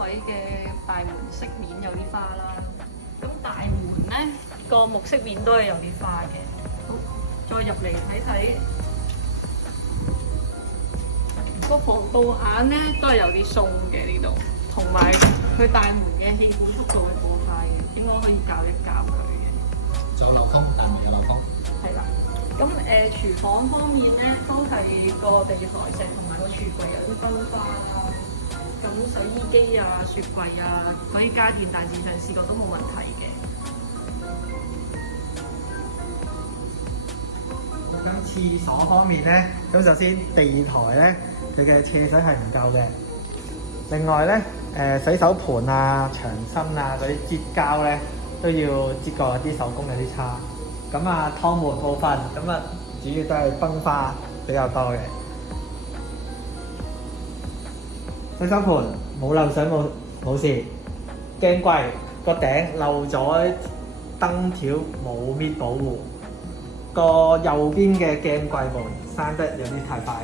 位嘅大門飾面有啲花啦。咁大門咧個木飾面都係有啲花嘅。好，再入嚟睇睇個防盜眼咧，都係有啲鬆嘅呢度，同埋佢大門嘅氣管速度係好快嘅，應該可以校一校佢嘅。仲有漏風，大門有漏風。係啦。咁廚房方面咧，都係個地台石同埋個櫥櫃有啲崩花啦。咁洗衣機啊、雪櫃啊嗰啲家電大致上試過都冇問題嘅。咁廁所方面咧，咁首先地台咧，佢嘅斜水係唔夠嘅。另外咧，洗手盤啊、牆身啊嗰啲擠膠咧，都要擠過啲手工有啲差。咁啊，湯門部分咁啊，主要都係崩花比較多嘅。洗手盤冇漏水冇事，鏡櫃個頂漏咗燈條冇搣保護，個右邊嘅鏡櫃門閂得有啲太快。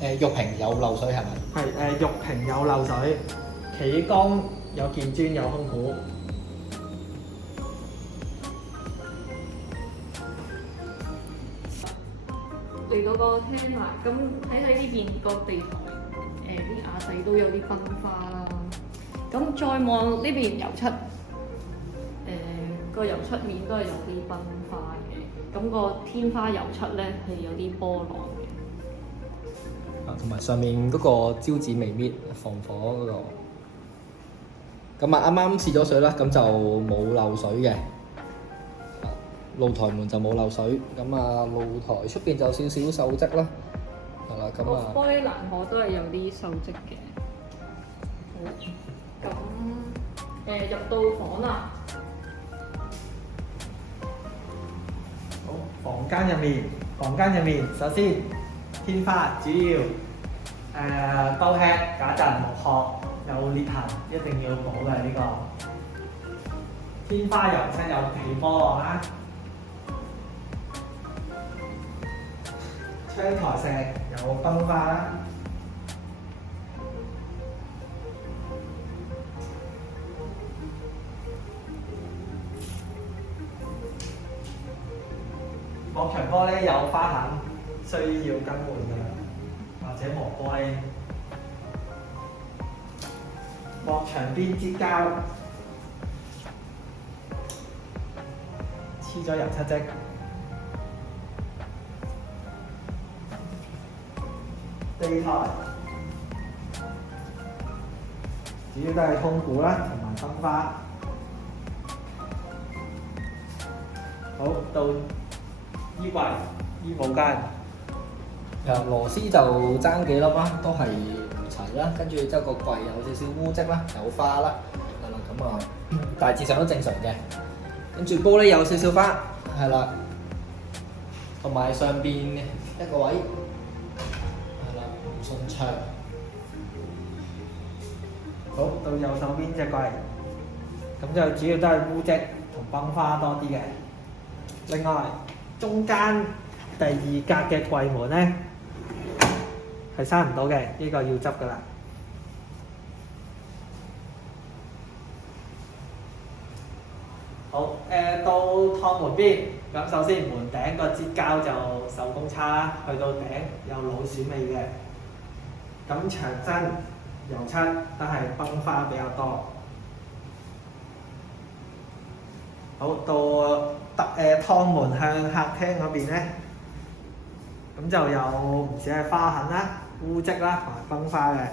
浴屏有漏水係咪？係浴屏有漏水，企缸有件磚有空鼓。嚟到個廳啦，咁睇睇呢邊個地台，啲瓦仔都有啲崩花啦。咁再望呢邊油漆，個油漆面都係有啲崩花嘅。咁個天花油漆咧係有啲波浪嘅。同埋上面嗰個招紙未搣，防火嗰個。咁啊，啱啱試咗水啦，咁就冇漏水嘅。露台門就冇漏水，咁啊露台出邊就有少少鏽跡啦，係啦，咁啊玻璃欄河都係有啲鏽跡嘅。好，咁入到房啦。好，房間入面，首先天花主要刀吃假陣木殼有裂痕，一定要補嘅呢個。天花油漆有起波浪啦。窗台石有崩花啦，幕牆玻璃有花痕，需要更換嘅，或者磨玻璃。幕牆邊擠膠，黐咗油漆跡。地台主要都係空鼓啦，同埋崩花。好，到衣櫃、衣帽間，螺絲就爭幾粒啦，都係唔齊啦，跟住之後個櫃有少少污跡啦，有花啦，係啦，咁啊大致上都正常嘅。跟住玻璃有少少花，係啦，同埋上邊一個位。順暢。好，到右手邊隻櫃，咁就主要都係污跡同崩花多啲嘅。另外，中間第二格嘅櫃門咧係閂唔到嘅，呢個要執㗎啦。好，到趟門邊，咁首先門頂個擠膠就手工差啦，去到頂有老鼠味嘅。咁牆身油漆都係崩花比較多。好，到趟門向客廳嗰邊咧，咁就有唔少係花痕啦、污跡啦同埋崩花嘅。